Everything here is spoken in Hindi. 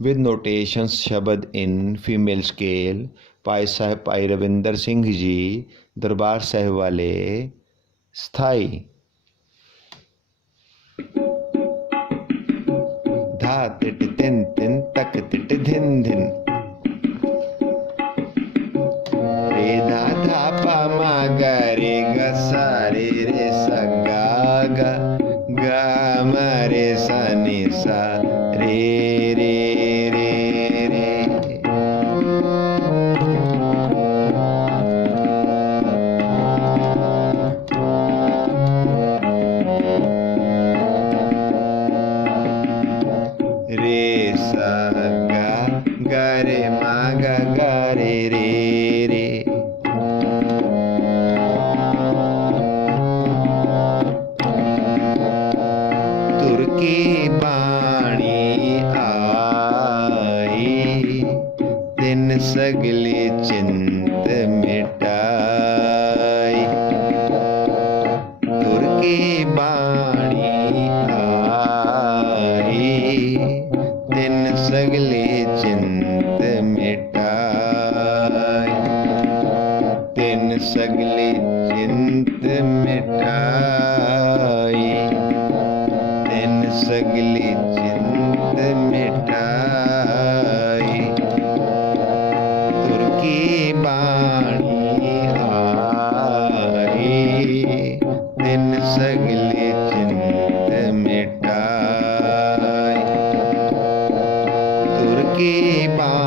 with notations शब्द in female scale भाई साहब भाई रविंदर सिंह जी दरबार साहिब वाले स्थाई धा तिट तिन तिन तक तिट धिन धिन रे धा धा पा मा गा रे गा सा रे रे सा गा गा मा रे सा नि सा रे रे रे रे रे सा गा रे मा गा रे रे रे तुर की बाणी आई दिन सगली चिंत मिटाई तुर की बाणी आई दिन सगली चिंत मिटाई दिन सगली चिंत मिटाई दिन सगली चिंत मिटाई तुर की बाणी आई दिन सगली चिंत मिटाई तुर की बाणी